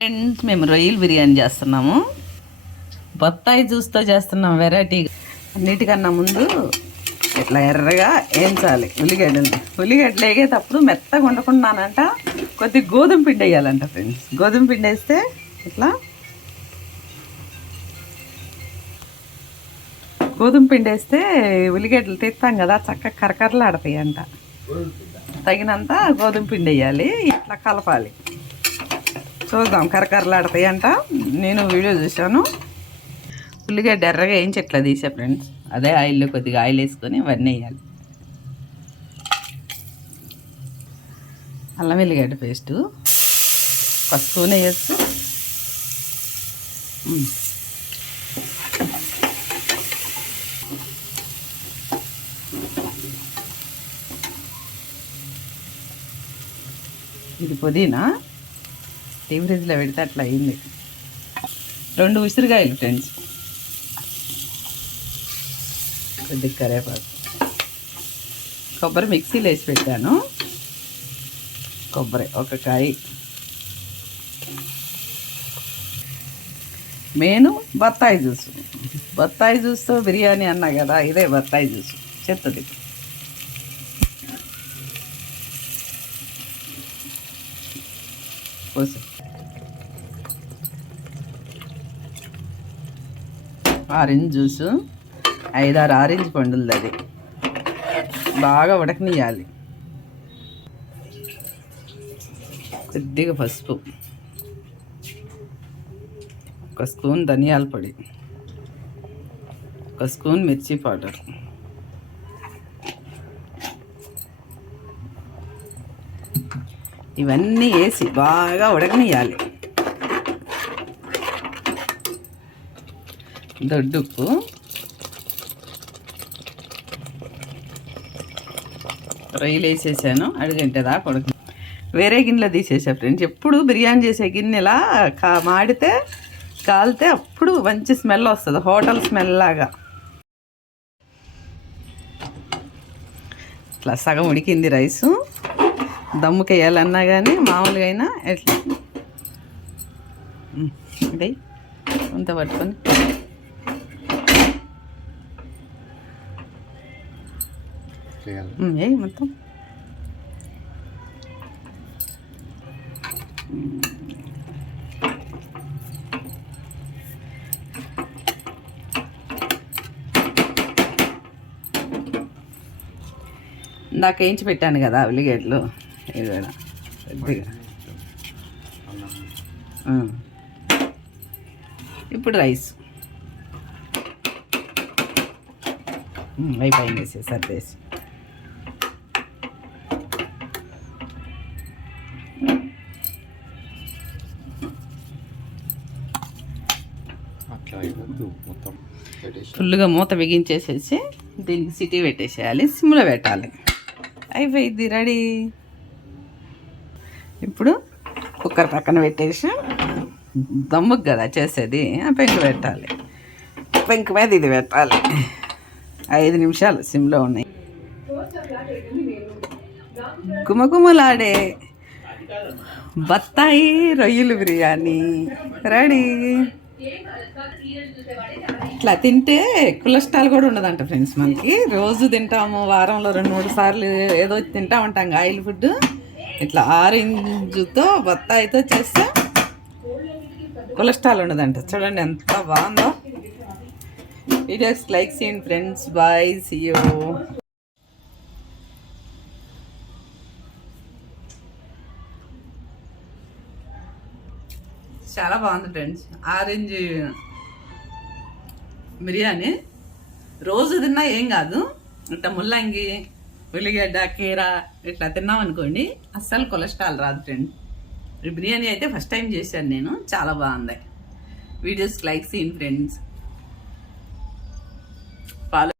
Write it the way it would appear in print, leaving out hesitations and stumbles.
Friends, మేము రొయ్యల బిర్యానీ చేస్తున్నాము. బత్తాయి జ్యూస్తో చేస్తున్నాం వెరైటీగా. అన్నిటికన్నా ముందు ఇట్లా ఎర్రగా వేయించాలి ఉల్లిగడ్డలు వేగేటప్పుడు మెత్తగా వండుకున్నానంట. కొద్దిగా గోధుమ పిండి వేయాలంట ఫ్రెండ్స్. గోధుమ పిండి వేస్తే ఇట్లా గోధుమ పిండి వేస్తే ఉల్లిగడ్డలు తీస్తాం కదా, చక్కగా కరకరలాడతాయి అంట. తగినంత గోధుమ పిండి వేయాలి, ఇట్లా కలపాలి. చూద్దాం, కరకరలాడతాయి అంట. నేను వీడియో చూశాను. ఉల్లిగడ్డ ఎర్రగా వేయించి ఎట్లా తీసా ఫ్రెండ్స్. అదే ఆయిల్లో కొద్దిగా ఆయిల్ వేసుకొని ఇవన్నీ వేయాలి. అల్లం వెల్లిగడ్డ పేస్టు ఒక స్పూన్ వేయచ్చు. ఇది పుదీనా టీ ఫ్రిడ్జ్లో పెడితే అట్లా అయింది. 2 ఉసిరికాయలు ఫ్రెండ్స్, కొద్దిగా కరేపాకు, కొబ్బరి మిక్సీలో వేసి పెట్టాను. కొబ్బరి ఒక కాయ, మెయిన్ బత్తాయి జ్యూసు. బత్తాయి జ్యూస్తో బిర్యానీ అన్నా కదా, ఇదే బత్తాయి జ్యూసు. చెత్తది పోసి, ఆరెంజ్ జ్యూసు 5-6 ఆరెంజ్ పండులది. అది బాగా ఉడకనియాలి. కొద్దిగా పసుపు, ఒక స్పూన్ ధనియాల పొడి, ఒక స్పూన్ మిర్చి పౌడర్, ఇవన్నీ వేసి బాగా ఉడకనియాలి. దొడ్డుప్పు, రొయ్యలు వేసేసాను. అడుగంటే దాకా ఉడక. వేరే గిన్నెలో తీసేసా ఫ్రెండ్స్. ఎప్పుడు బిర్యానీ చేసే గిన్నెలా మాడితే కాలితే అప్పుడు మంచి స్మెల్ వస్తుంది, హోటల్ స్మెల్ లాగా. ఇట్లా సగం ఉడికింది రైసు. దమ్ముకి వేయాలన్నా కానీ మామూలుగా అయినా ఎట్లా ఇదే అంత పట్టుకొని ఏ మొత్తం ఇందాక వేయించి పెట్టాను కదా ఉల్లిగడ్డలు, ఇది కూడా కొద్దిగా. ఇప్పుడు రైస్ అయిపోయింది, వేసి సర్దేసి. ఫుల్గా మూత బిగించేసేసి దీనికి సిటీ పెట్టేసేయాలి. సిమ్లో పెట్టాలి. అయిపోయింది, రెడీ. ఇప్పుడు కుక్కర్ పక్కన పెట్టేసి దమ్ముకు కదా చేసేది, పెంకు పెట్టాలి. పెంకు మీద ఇది పెట్టాలి. 5 నిమిషాలు సిమ్లో ఉన్నాయి. గుమగుమలాడే బత్తాయి రొయ్యలు బిర్యానీ రెడీ. ఇట్లా తింటే కొలెస్ట్రాల్ కూడా ఉండదంట ఫ్రెండ్స్. మనకి రోజు తింటాము, వారంలో 2-3 సార్లు ఏదో తింటా ఉంటాం ఆయిల్ ఫుడ్. ఇట్లా ఆరెంజ్తో బత్తాయితో చేస్తే కొలెస్ట్రాల్ ఉండదంట. చూడండి ఎంత బాగుందో. వీడియోస్ లైక్ చేయండి ఫ్రెండ్స్. Bye, see you. చాలా బాగుంది ఫ్రెండ్స్. ఆరెంజ్ బిర్యానీ రోజు తిన్నా ఏం కాదు. ఇట్లా ముల్లంగి, ఉల్లిగడ్డ, కీర ఇట్లా తిన్నాం అనుకోండి, అస్సలు కొలెస్ట్రాల్ రాదు ఫ్రెండ్. ఈ బిర్యానీ అయితే ఫస్ట్ టైం చేశాను నేను, చాలా బాగుంది. వీడియోస్ లైక్ చేయండి ఫ్రెండ్స్.